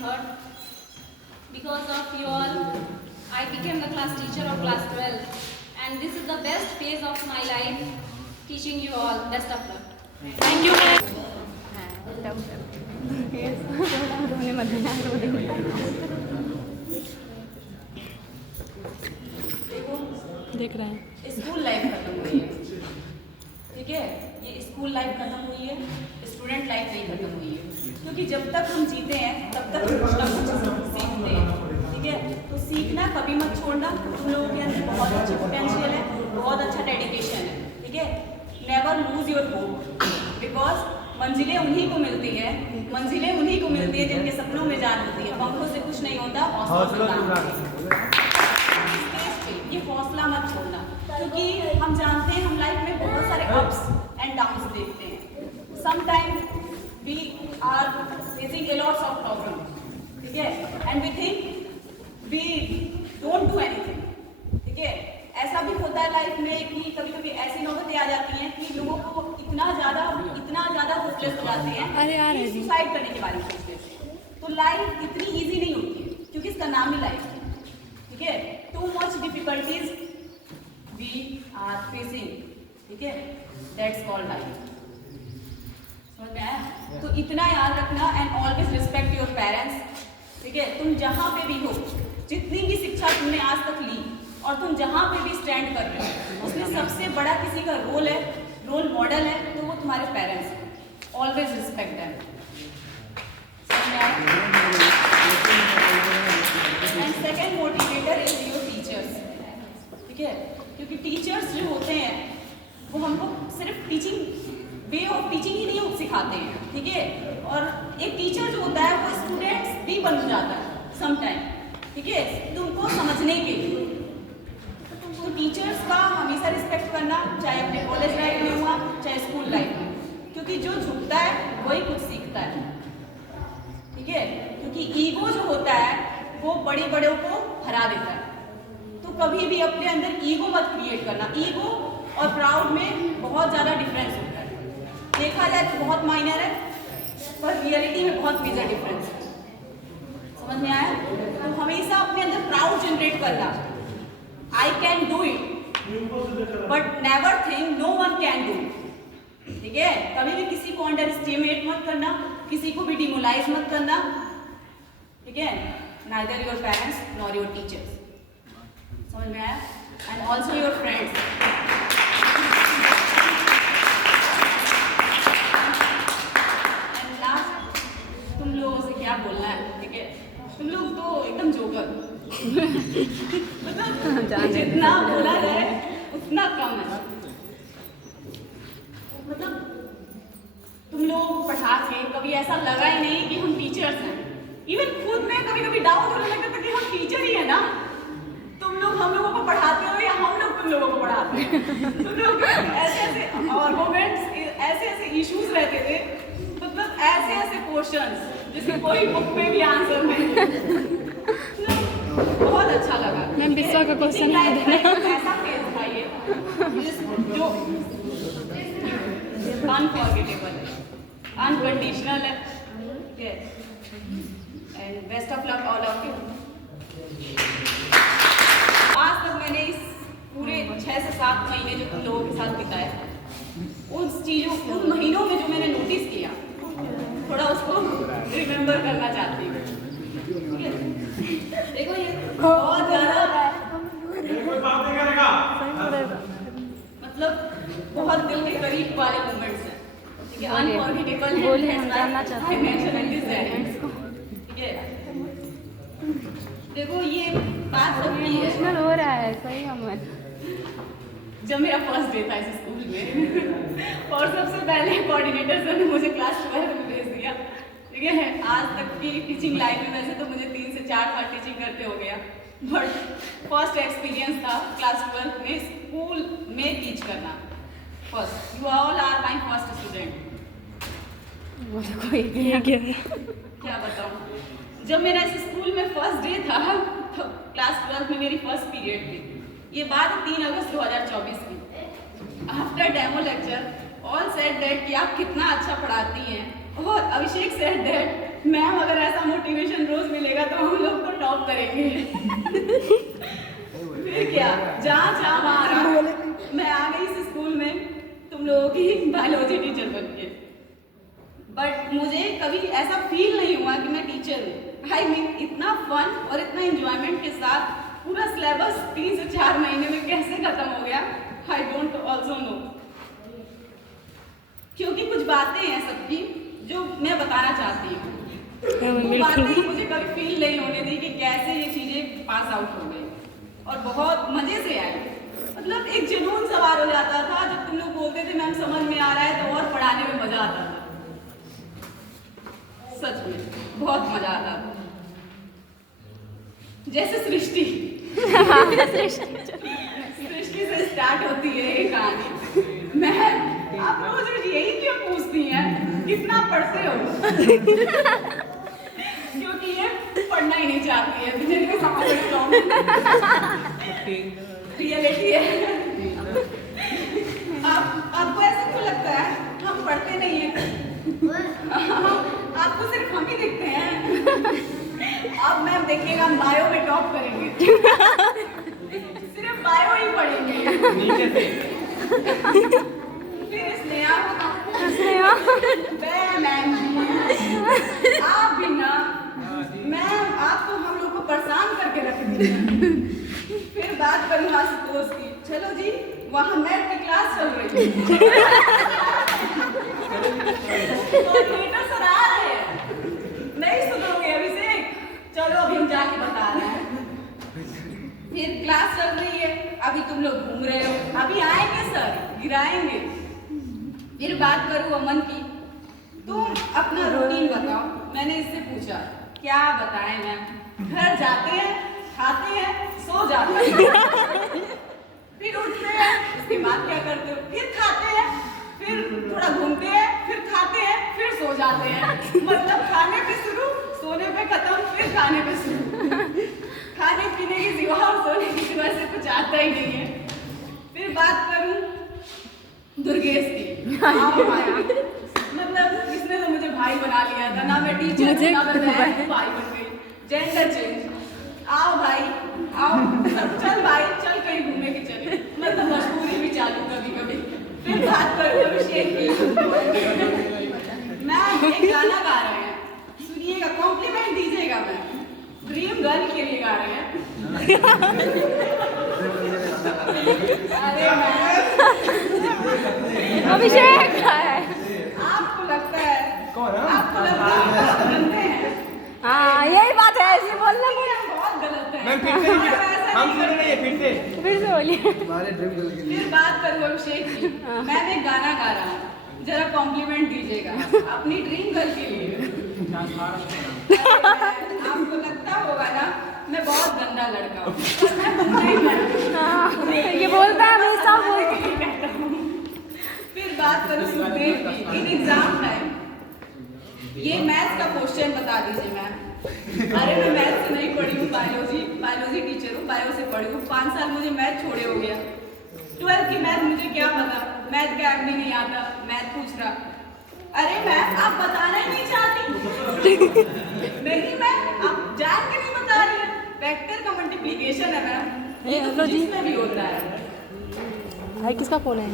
hurt. Because of you all, I became the class teacher of class 12, and this is the best phase of my life, teaching you all. Best of luck. Thank you. देख रहे हैं school life खत्म हुई है, ठीक है। ये school life खत्म हुई है, स्टूडेंट लाइफ नहीं खत्म हुई है, क्योंकि जब तक हम जीते हैं तब तक कुछ ना कुछ सीखते हैं, ठीक है। तो सीखना कभी मत छोड़ना। तुम लोगों के अंदर बहुत अच्छी पोटेंशियल है, बहुत अच्छा डेडिकेशन है, ठीक है। Never lose your hope, because मंजिलें उन्हीं को मिलती है, मंजिलें उन्हीं को मिलती है जिनके सपनों में जान होती है। पंखों से कुछ नहीं होता, ये हौसला मत छोड़ना, क्योंकि हम जानते हैं हम लाइफ में बहुत सारे अप्स एंड डाउन्स देखते हैं। Sometime we are facing a lots of problems, ठीक है, and we think we don't do anything, ठीक है। ऐसा भी होता है लाइफ में कि कभी कभी ऐसी नौबतें आ जाती हैं कि लोगों को इतना ज़्यादा होपलेस हो जाते हैं कि सुसाइड करने के बारे में सोचते हैं। तो लाइफ इतनी ईजी नहीं होती है, क्योंकि इसका नाम ही लाइफ है, ठीक है। Too much difficulties we are facing, ठीक है, दैट्स कॉल्ड लाइफ। समझ में आया? तो इतना याद रखना, and always respect your parents, ठीक है। तुम जहाँ पे भी हो, जितनी भी शिक्षा तुमने आज तक ली और तुम जहाँ पे भी स्टैंड कर रहे हो, उसमें सबसे बड़ा किसी का रोल है, रोल मॉडल है, तो वो तुम्हारे पेरेंट्स हैं। Always respect them. समझ में आया? And second motivator is your teachers, ठीक है, क्योंकि टीचर्स जो होते हैं वो हमको सिर्फ टीचिंग वे ऑफ टीचिंग ही नहीं सिखाते हैं, ठीक है। और एक टीचर जो होता है वो स्टूडेंट्स भी बन जाता है समटाइम, ठीक है, तुमको समझने के लिए। तो टीचर्स का हमेशा रिस्पेक्ट करना, चाहे अपने कॉलेज लाइफ में हुआ चाहे स्कूल लाइफ में, क्योंकि जो झुकता है वही कुछ सीखता है, ठीक है। क्योंकि ईगो जो होता है वो बड़े बड़ों को हरा देता है। तो कभी भी अपने अंदर ईगो मत क्रिएट करना। ईगो और प्राउड में बहुत ज़्यादा डिफरेंस होता है। देखा जाए तो बहुत माइनर है, पर रियलिटी में बहुत मेजर डिफरेंस है। समझ में आया? तो हमेशा अपने अंदर प्राउड जनरेट करना, I can do it, but never think no one can do, ठीक है। कभी भी किसी को अंडर एस्टिमेट मत करना, किसी को भी डिमोलाइज मत करना, ठीक है। neither your parents nor your teachers. समझ में आया? And also your friends. And last, तुम लोगों से क्या बोलना है, ठीक है। तुम लोग तो एकदम जोकर, मतलब जितना बोला जाए उतना कम है। मतलब तुम लोगों को पढ़ा के कभी ऐसा लगा ही नहीं कि हम टीचर्स हैं। इवन खुद में कभी कभी डाउट होने लगता था कि हम टीचर ही है ना। तुम लोग हम लोगों को पढ़ाते हो या हम लोग तुम लोगों को पढ़ाते हैं। तुम लोग ऐसे ऐसे आर्गुमेंट्स, ऐसे ऐसे इश्यूज रहते थे, मतलब ऐसे ऐसे क्वेश्चंस जिसके कोई बुक में भी आंसर नहीं। बहुत अच्छा लगा। मैम विश्वा का क्वेश्चन है ऐसा फेस था ये जो अनफॉरगेटेबल है, अनकंडीशनल है, ठीक है। And best of luck all of you. आज तक मैंने इस पूरे 6 से 7 महीने जो तुम लोगों के साथ बिताए, उन चीज़ों, उन महीनों में जो मैंने नोटिस किया, थोड़ा उसको रिमेम्बर करना चाहती हूँ। देखो ये बहुत ज़्यादा मतलब बहुत दिल के करीब वाले मोमेंट्स हैं, ठीक है। अनफॉरगेटेबल बोले हम जानना चाहते हैं। देखो ये बात सबकी है, हो रहा है सही हम। जब मेरा फर्स्ट डे था इस स्कूल में और सबसे पहले कोऑर्डिनेटर सर ने मुझे क्लास 12 में भेज दिया, ठीक है। आज तक की टीचिंग लाइफ में वैसे तो मुझे 3 से 4 साल टीचिंग करते हो गया, बट फर्स्ट एक्सपीरियंस था क्लास 12 में स्कूल में टीच करना। First, you all are my first student. क्या बताऊँ, जब मेरा इस स्कूल में फर्स्ट डे था तो क्लास 12 में मेरी फर्स्ट पीरियड थी। ये बात 3 अगस्त 2024 की। After demo lecture all said that कि आप कितना अच्छा पढ़ाती हैं, और अभिषेक सेड दैट मैम अगर ऐसा मोटिवेशन रोज मिलेगा तो हम लोग तो टॉप करेंगे। फिर क्या, जहाँ जहाँ वहाँ रहा, मैं आ गई इस स्कूल में तुम लोगों की बायोलॉजी टीचर बन के। बट मुझे कभी ऐसा फील नहीं हुआ कि मैं टीचर हूँ। आई मीन इतना फन और इतना एंजॉयमेंट के साथ पूरा सिलेबस 3 से 4 महीने में कैसे खत्म हो गया, आई डोंट ऑल्सो नो। क्योंकि कुछ बातें हैं सबकी जो मैं बताना चाहती हूँ। वो बातें मुझे कभी फील नहीं होने दी कि कैसे ये चीज़ें पास आउट हो गई, और बहुत मज़े से आई। मतलब एक जुनून सवार हो जाता था जब तुम लोग बोलते थे मैम समझ में आ रहा है, तो और पढ़ाने में मज़ा आता था। सच में बहुत मज़ा आता था। जैसे सृष्टि सृष्टि से स्टार्ट होती है ये कहानी। मैं आप रोज यही क्यों पूछती हैं कितना पढ़ते हो? क्योंकि ये पढ़ना ही नहीं चाहती है, मुझे नहीं समझ रियलिटी है। आपको ऐसा क्यों लगता है हम पढ़ते नहीं हैं? आपको सिर्फ हम ही देखते हैं। अब मैम देखिएगा हम बायो में टॉप करेंगे। सिर्फ बायो ही पढ़ेंगे। फिर स्नेहा मैम आप भी ना मैम, आप तो हम लोग को परेशान करके रख दिए। फिर बात करूँ आशुतोष की, चलो जी वहाँ मैथ की क्लास चल रही है। कोऑर्डिनेटर सर आ रहे हैं, नहीं सुनोगे अभिषेक, चलो अभी हम जाके बता रहे हैं। फिर क्लास चल रही है, अभी तुम लोग घूम रहे हो, अभी आएंगे सर गिराएंगे। फिर बात करूँ अमन की, तुम अपना रूटीन बताओ। मैंने इससे पूछा क्या बताएं मैम, घर जाते हैं, खाते हैं, सो जाते हैं, फिर उठते हैं, उसके बाद क्या करते हो? फिर खाते हैं, फिर थोड़ा घूमते हैं, फिर खाते हैं, फिर सो जाते हैं। मतलब खाने पे शुरू, सोने पे खत्म, फिर खाने पे शुरू। खाने पीने की सिवा और सोने की सिवा से कुछ आता ही नहीं है। फिर बात करूं दुर्गेश की, मतलब इसने तो मुझे भाई बना लिया था, ना मैं टीचर ना मैं भाई बन गई। जेंडर चेंज, आओ भाई आओ, चल भाई चल कहीं घूमने की चले, मतलब मजबूरी भी चालू कभी कभी। फिर बात करूं अभिषेक की, मैम एक गाना गा रहे हैं, सुनिएगा, कॉम्प्लीमेंट दीजिएगा। मैम ड्रीम गर्ल के लिए गा रहे हैं। अरे मैम अभिषेक है। आपको लगता है आपको लगता है हम बनते हैं? हाँ यही बात है, ऐसे बोलना हम बहुत गलत है। मैम फिर से हम सुन रहे हैं, फिर से बोलिए। फिर बात करूँ अभिषेक की, मैं एक गाना गा रहा हूँ, जरा कॉम्प्लीमेंट दीजिएगा अपनी ड्रीम गर्ल के लिए। आपको लगता होगा ना मैं बहुत गंदा लड़का हूँ, पर मैं बनना ही लड़का। ये बोलता है हमेशा कहता हूँ। फिर बात करूँ सुखदेव की, इन एग्जाम टाइम ये मैथ्स का क्वेश्चन बता दीजिए मैम। अरे मैं मैथ से नहीं पढ़ी हूँ, बायोलॉजी टीचर हूँ, बायो से पढ़ी हूँ। 5 साल मुझे मैथ छोड़े हो गया। 12th की मैथ मुझे क्या पता, मैथ का भी नहीं आता, मैथ पूछ रहा। अरे मैम आप बताना ही नहीं चाहती? नहीं मैम आप जान के नहीं बता रही है, वेक्टर का मल्टीप्लिकेशन है मैम, ये तो जिसमें भी होता है। भाई किसका फोन है?